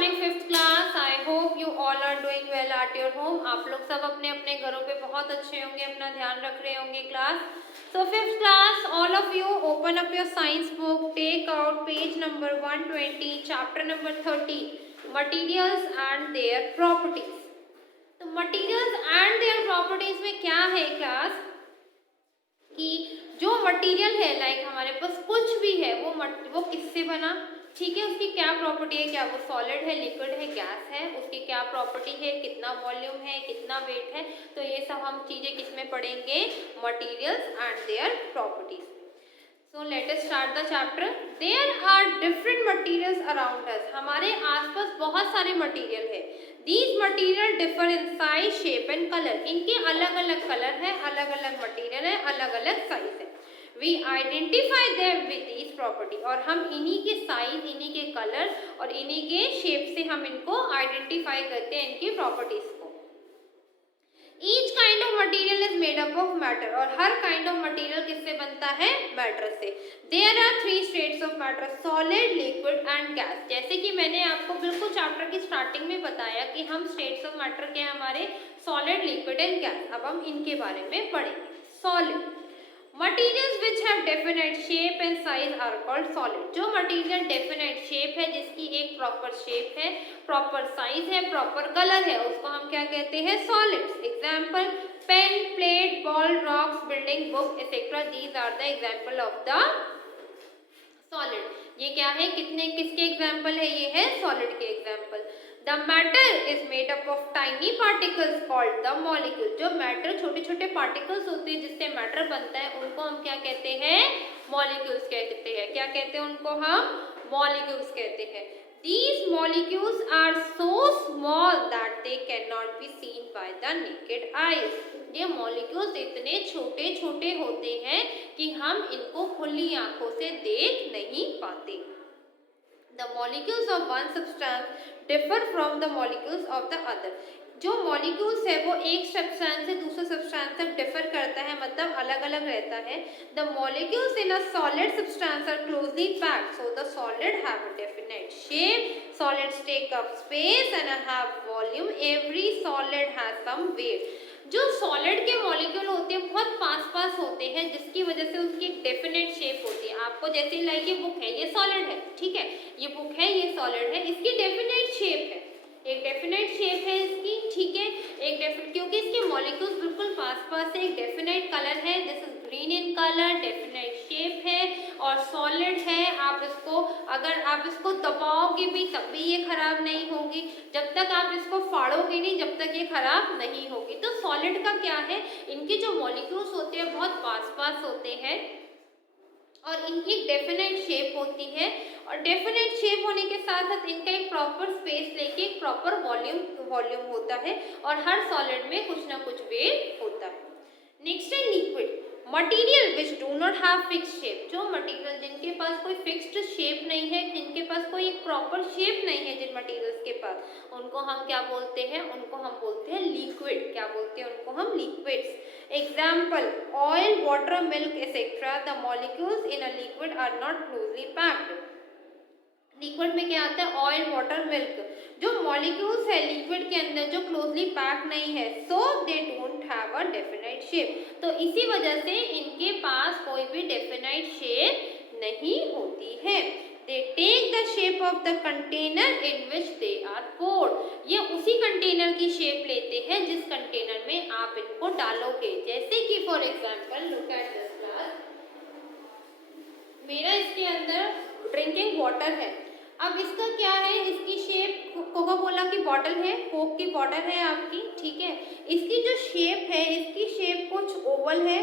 Morning fifth class. I hope you all are doing well at your home. आप लोग सब अपने अपने घरों पे बहुत अच्छे होंगे, अपना ध्यान रख रहे होंगे class. So fifth class, all of you open up your science book, take out page number 120, chapter number 30, materials and their properties. तो मटीरियल्स एंड देयर प्रॉपर्टीज में क्या है क्लास कि जो मटेरियल है लाइक हमारे पास कुछ भी है वो किससे बना, ठीक है, उसकी क्या प्रॉपर्टी है, क्या वो सॉलिड है, लिक्विड है, गैस है, उसकी क्या प्रॉपर्टी है, कितना वॉल्यूम है, कितना वेट है। तो ये सब हम चीजें किसमें पढ़ेंगे, materials and their properties. So let us start the chapter. There are different materials around us. हमारे आसपास बहुत सारे मटेरियल है। These material differ in size, shape and colour. इनके अलग अलग कलर है, अलग अलग मटेरियल है, अलग अलग साइज है। We identify them with these property. और हम इन्हीं के साइज, इन्हीं के कलर और इन्हीं के शेप से हम इनको आइडेंटिफाई करते हैं, इनकी प्रॉपर्टीज को। Each kind of material is made up of matter। और हर kind of material किससे बनता है, मैटर से। There are three states of matter, solid, liquid and gas। जैसे कि मैंने आपको बिल्कुल चैप्टर की स्टार्टिंग में बताया कि हम स्टेट्स ऑफ मैटर क्या है हमारे, सॉलिड, लिक्विड एंड गैस। अब हम इनके बारे में पढ़ेंगे। Solid materials which have definite shape and size are called solid. जो मटीरियल डेफिनेट शेप है, जिसकी एक प्रॉपर शेप है, प्रॉपर साइज है, प्रॉपर कलर है, उसको हम क्या कहते हैं, solids. Example, pen, plate, ball, rocks, building, book etcetera, these are the example of the solid. ये क्या है, किसके एग्जाम्पल है, ये है सॉलिड के example. The matter is made up of tiny particles called the molecule. जो मैटर, छोटे छोटे पार्टिकल्स होते हैं जिससे मैटर बनता है, उनको हम क्या कहते हैं, मॉलिक्यूल्स कहते हैं। क्या कहते हैं उनको, हम मॉलिक्यूल्स कहते हैं। These molecules are so small that they cannot be seen by the naked eyes। ये मॉलिक्यूल्स इतने छोटे छोटे होते हैं कि हम इनको खुली आंखों से देख नहीं पाते। The molecules of one substance differ from the molecules of the other। जो मॉलिक्यूल्स है वो एक सब्सटेंस से दूसरे सब्सटेंस तक डिफर करता है, मतलब अलग अलग रहता है। The molecules in a solid substance are closely packed, so the solid have a definite shape. Solids take up space and have volume. Every solid has some weight. जो सॉलिड के मॉलिक्यूल होते हैं बहुत पास पास होते हैं, जिसकी वजह से उसकी एक डेफिनेट शेप होती है। आपको जैसे लाइक ये बुक है, ये सॉलिड है, ठीक है, ये बुक है, ये सॉलिड है, इसकी डेफिनेट शेप है, एक डेफिनेट शेप है इसकी, ठीक है, क्योंकि इसके मॉलिक्यूल्स बिल्कुल पास पास है। एक डेफिनेट कलर है, this is green in colour, definite shape है और सॉलिड है। आप इसको, अगर आप इसको दबाओगे भी तब भी ये खराब नहीं होगी, जब तक आप इसको फाड़ोगे नहीं जब तक ये खराब नहीं होगी। तो सॉलिड का क्या है, इनके जो मॉलिक्यूल्स होते हैं बहुत पास पास होते हैं और इनकी एक डेफिनेट शेप होती है। और डेफिनेट शेप होने के साथ साथ इनका एक प्रॉपर स्पेस लेके एक प्रॉपर वॉल्यूम होता है और हर सॉलिड में कुछ ना कुछ वेट होता है। नेक्स्ट है liquid material which do not have fixed shape. जो मटेरियल जिनके पास कोई फिक्स्ड शेप नहीं है, जिनके पास कोई एक प्रॉपर शेप नहीं है, जिन मटेरियल्स के पास, उनको हम क्या बोलते हैं, उनको हम बोलते हैं लिक्विड। क्या बोलते हैं उनको हम, liquids. Example, oil, water, milk etcetera. The molecules in a liquid are not closely packed. Liquid में क्या आता है, ऑयल, वाटर, मिल्क। जो मॉलिक्यूल्स है लिक्विड के अंदर जो क्लोजली पैक नहीं है, so they don't have a definite shape. तो इसी वजह से इनके पास कोई भी डेफिनेट शेप नहीं होती है। They take the shape of the container in which they are poured. ये उसी कंटेनर की शेप लेते हैं जिस कंटेनर में आप इनको डालोगे। जैसे कि for example, look at this class, मेरा इसके अंदर ड्रिंकिंग वाटर है। अब इसका क्या है, इसकी शेप कोका कोला की बॉटल है, कोक की बॉटल है आपकी, ठीक है। इसकी जो शेप है, इसकी शेप कुछ ओवल है,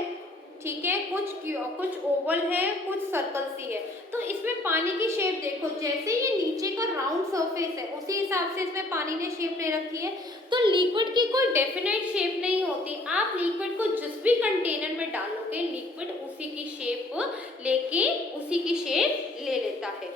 ठीक है, कुछ ओवल है, कुछ सर्कल सी है। तो इसमें पानी की शेप देखो, जैसे ये नीचे का राउंड सरफेस है उसी हिसाब से इसमें पानी ने शेप ले रखी है। तो लिक्विड की कोई डेफिनेट शेप नहीं होती। आप लिक्विड को जिस भी कंटेनर में डालोगे, लिक्विड उसी की शेप लेके उसी की शेप ले लेता है।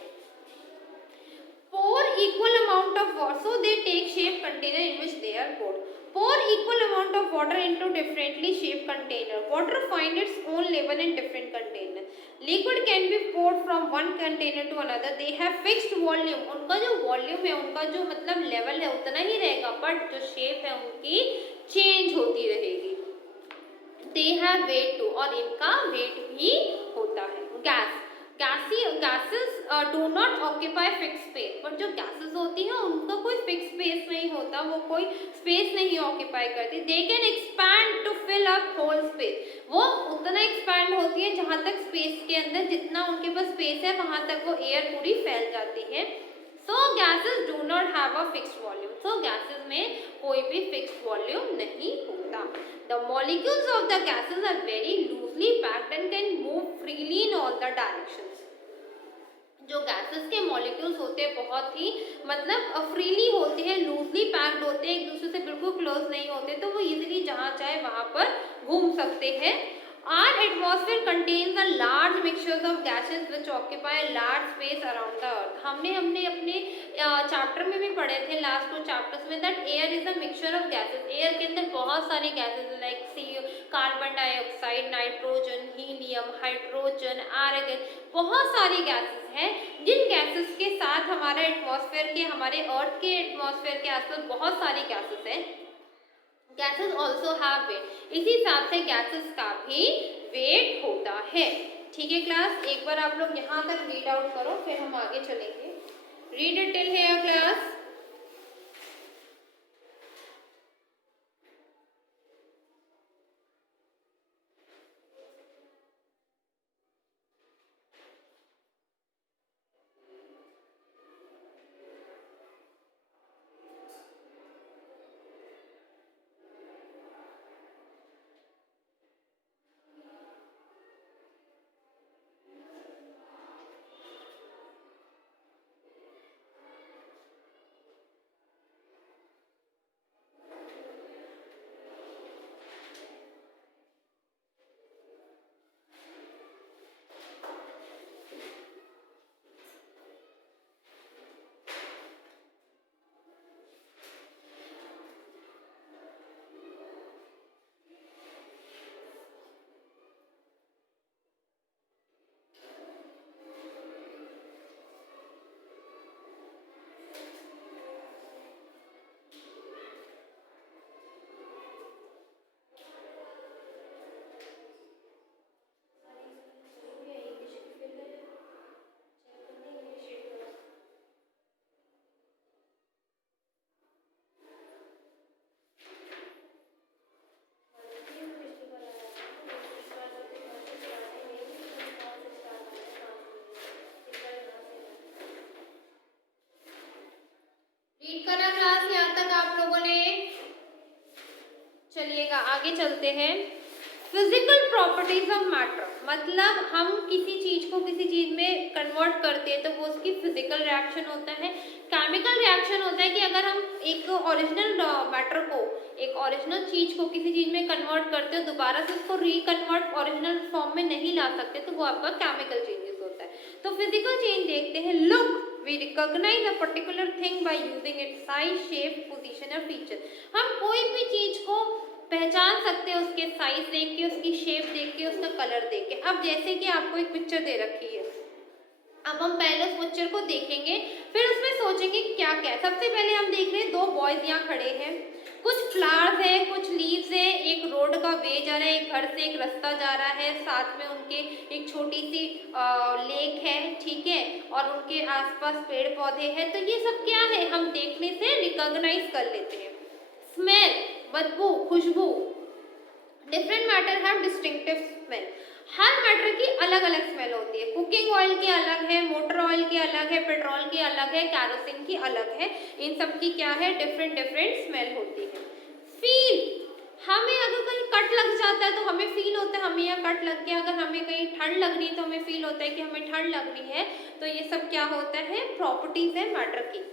Pour equal amount of water, so they take shape container in which they are poured। Pour equal amount of water into differently shaped container. Water find its own level in different container. Liquid can be poured from one container to another. They have fixed volume. उनका जो volume है, उनका जो मतलब level है उतना ही रहेगा, but जो शेप है उनकी चेंज होती रहेगी. They have weight too, और इनका वेट भी होता है. Gases do not occupy fixed space, but जो gases होती है उनका कोई fixed space नहीं होता, वो कोई space नहीं occupy करती. They can expand to fill up whole space. वो उतना expand होती है जहाँ तक space के अंदर जितना उनके पास space है वहाँ तक वो air पूरी फैल जाती है. So gases do not have a fixed volume. So gases में कोई भी fixed volume नहीं होता. The molecules of the gases are very loosely packed and can move freely in all the directions. जो gases के molecules होते हैं बहुत ही मतलब freely होते हैं, loosely packed होते हैं, एक दूसरे से बिल्कुल close नहीं होते, तो वो easily जहाँ चाहे वहाँ पर घूम सकते हैं. Our atmosphere contains a large mixtures of gases which occupy a large space around the earth. हमने अपने चैप्टर में भी पढ़े थे लास्ट 2 चैप्टर्स में that air is a mixture of gases. Air के अंदर बहुत सारे gases like carbon dioxide, nitrogen, helium, hydrogen, argon, बहुत सारी gases हैं जिन gases के साथ हमारे एटमॉस्फेयर के, हमारे अर्थ के एटमॉस्फेयर के आसपास बहुत सारी gases हैं. Gases also have weight. इसी हिसाब से गैसेस का भी वेट होता है. ठीक है क्लास, एक बार आप लोग यहाँ तक रीड आउट करो, फिर हम आगे चलेंगे. Read it till here class. Read करा क्लास यहाँ तक आप लोगों ने. चलिएगा आगे चलते हैं. फिजिकल प्रॉपर्टीज ऑफ मैटर, मतलब हम किसी चीज को किसी चीज में कन्वर्ट करते हैं तो वो उसकी फिजिकल रिएक्शन होता है. केमिकल रिएक्शन होता है कि अगर हम एक ओरिजिनल मैटर को, एक ओरिजिनल चीज को किसी चीज में कन्वर्ट करते हो, दोबारा से उसको रिकन्वर्ट ओरिजिनल फॉर्म में नहीं ला सकते, तो वो आपका केमिकल चेंजेस होता है. तो फिजिकल चेंज देखते हैं. Look, we recognize a particular thing by using its size, shape, position or feature. हम कोई भी चीज को पहचान सकते हैं उसके साइज देख के, उसकी शेप देख के, उसका कलर देख के. अब जैसे कि आपको एक पिक्चर दे रखी है, अब हम पहले उस पिक्चर को देखेंगे, फिर उसमें सोचेंगे क्या क्या है. सबसे पहले हम देख रहे हैं 2 बॉयज यहाँ खड़े हैं, कुछ फ्लावर्स है, कुछ लीव्स है, एक रोड का वे जा रहा है, एक घर से एक रास्ता जा रहा है, साथ में उनके एक छोटी सी लेक है, ठीक है, और उनके आसपास पेड़ पौधे हैं. तो ये सब क्या है, हम देखने से रिकॉग्नाइज कर लेते हैं. स्मेल, बदबू, खुशबू. Different matter have distinctive smell. हर मैटर की अलग अलग स्मेल होती है. कुकिंग ऑयल की अलग है, मोटर ऑयल की अलग है, पेट्रोल की अलग है, कैरोसिन की अलग है. इन सब की क्या है, डिफरेंट डिफरेंट स्मेल होती है. फील, हमें अगर कहीं कट लग जाता है तो हमें फील होता है हमें यहाँ कट लग गया. अगर हमें कहीं ठंड लग रही है तो हमें फील होता है कि हमें ठंड लग रही है. तो ये सब क्या होता है, प्रॉपर्टीज है मैटर की.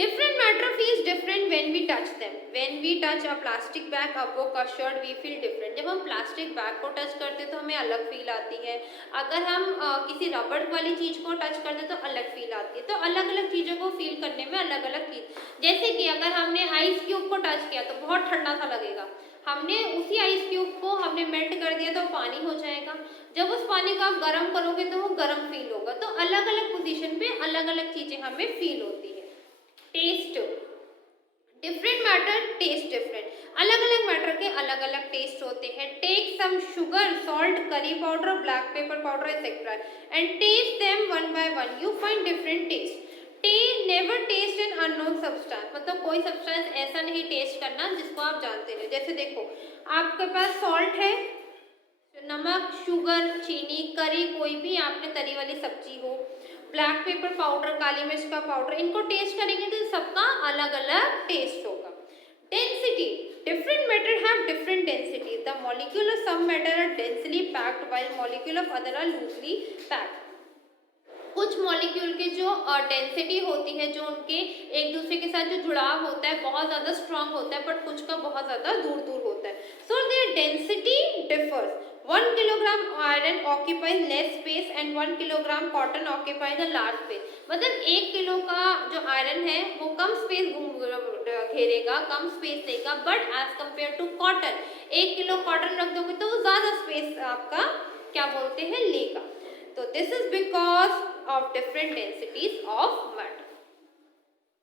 Different matter feels different when we touch them. When we touch a plastic bag, a book, a shirt, we feel different. जब हम प्लास्टिक बैग को टच करते हैं तो हमें अलग फील आती है. अगर हम किसी रबड़ वाली चीज़ को टच करते हैं तो अलग फील आती है. तो अलग अलग चीज़ों को फील करने में अलग अलग चीज़, जैसे कि अगर हमने आइस क्यूब को टच किया तो बहुत ठंडा सा लगेगा. हमने उसी आइस क्यूब को हमने मेल्ट कर दिया तो पानी हो जाएगा. जब उस पानी को आप गर्म करोगे तो वो गर्म फील होगा. तो अलग अलग पोजीशन पे अलग अलग चीज़ें हमें फील होती है. Taste, different matter taste different. अलग अलग मैटर के अलग अलग टेस्ट होते हैं. Take some sugar, salt, curry powder, black pepper powder etcetera and taste them one by one, you find different taste. Never taste an unknown substance, मतलब कोई substance ऐसा नहीं टेस्ट करना जिसको आप जानते नहीं. जैसे देखो आपके पास सॉल्ट है, नमक, शुगर, चीनी, करी, कोई भी आपने तरी वाली सब्जी हो, ब्लैक पेपर पाउडर, काली मिर्च का पाउडर, इनको टेस्ट करेंगे तो सबका अलग अलग टेस्ट होगा. Density, different matter have different density. The molecule of some matter are densely packed while molecule of other are loosely packed. कुछ मॉलिक्यूल के जो डेंसिटी होती है, जो उनके एक दूसरे के साथ जो जुड़ाव होता है बहुत ज़्यादा स्ट्रांग होता है, बट कुछ का बहुत ज़्यादा दूर दूर होता है. So there density differs. 1 kilogram iron occupies less space and 1 kilogram cotton occupies a large space. मतलब 1 किलो का जो आयरन है वो कम स्पेस घेरेगा, कम स्पेस लेगा, but as compare to cotton 1 kilo cotton रख दोगे तो वो ज़्यादा स्पेस आपका क्या बोलते हैं लेगा. तो this is because of different densities of matter.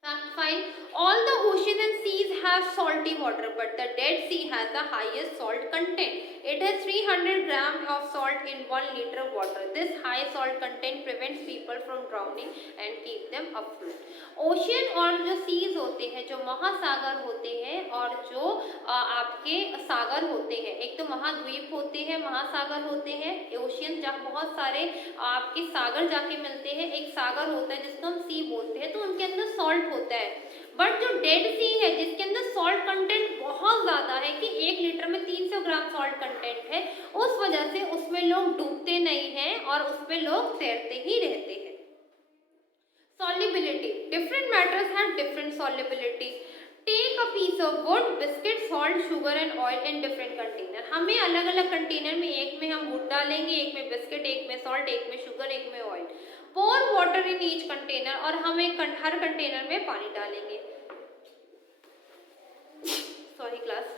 Fact find, all the oceans and seas have salty water, but the Dead Sea has the highest salt content. It has 300 grams of salt in 1 liter of water. This high salt content prevents people from drowning and keep them afloat. Ocean और जो seize होते हैं, जो महासागर होते हैं और जो आपके सागर होते हैं, एक तो महाद्वीप होते हैं, महासागर होते हैं, ओशियन जहाँ बहुत सारे आपके सागर जाके मिलते हैं, एक सागर होता है जिसको हम सी बोलते हैं, तो उनके अंदर सॉल्ट होता है. बट जो डेड सी है जिसके अंदर सॉल्ट कंटेंट बहुत ज़्यादा है कि 1 लीटर में 300 ग्राम सॉल्ट कंटेंट है, उस वजह से उसमें लोग डूबते नहीं हैं और उसमें लोग तैरते ही रहते हैं. Solubility, different matters have different solubility. Take a piece of wood, biscuit, salt, sugar and oil in different container. हमें अलग अलग कंटेनर में, एक में हम वुड डालेंगे, एक में बिस्किट, एक में सॉल्ट, एक में शुगर, एक में oil. Pour water in each container, और हम एक हर कंटेनर में पानी डालेंगे. Sorry class.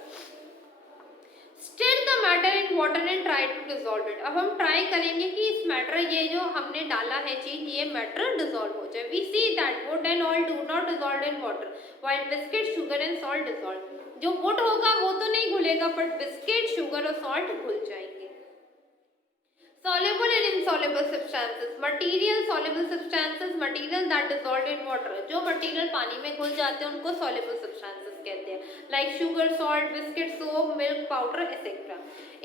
Stir the matter in water and try to dissolve it. अब हम ट्राई करेंगे कि इस मैटर, ये जो हमने डाला है चीज, ये मैटर डिसॉल्व हो जाए. We see that wood and oil do not dissolve in water, while biscuit, sugar and salt dissolve. जो वुड होगा वो तो नहीं घुलेगा, बट बिस्किट, शुगर और सॉल्ट घुल जाएंगे. Soluble and insoluble substances. Material soluble substances, material that dissolved in water. जो material पानी में घुल जाते हैं उनको soluble substances कहते हैं. Like sugar, salt, biscuit, soap, milk, powder, etc.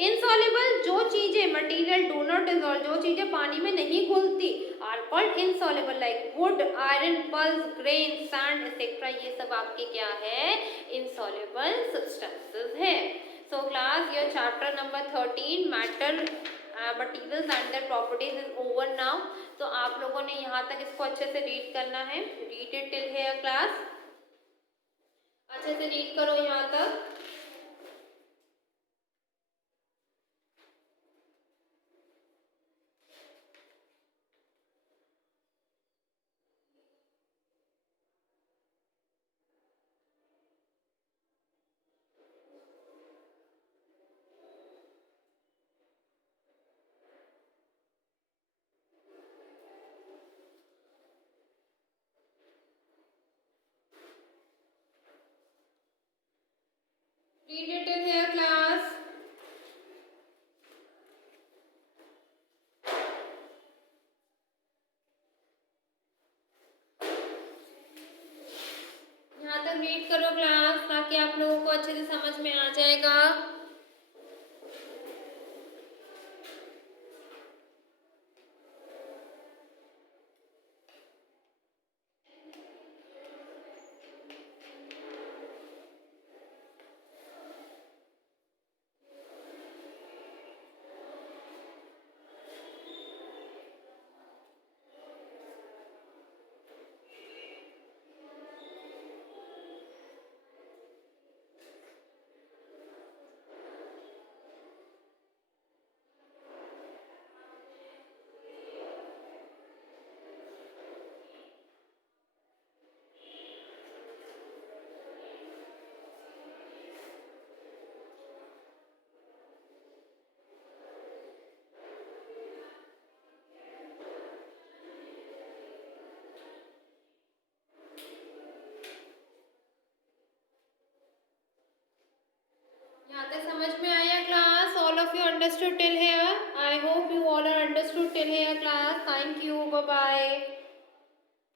Insoluble, जो चीजें material do not dissolve, जो चीजें पानी में नहीं घुलती, are called insoluble. Like wood, iron, pulse, grain, sand, etc. ये सब आपके क्या है? Insoluble substances है. So class, your chapter number 13 matter materials and their properties is over now. तो आप लोगों ने यहाँ तक इसको अच्छे से रीड करना है. Read it till here class, अच्छे से रीड करो यहाँ तक. Read it in here class. यहाँ तक रीड करो क्लास, ताकि आप लोगों को अच्छे से समझ में आ जाएगा. बातें समझ में आया class? All of you understood till here? I hope you all are understood till here class. Thank you. Bye bye.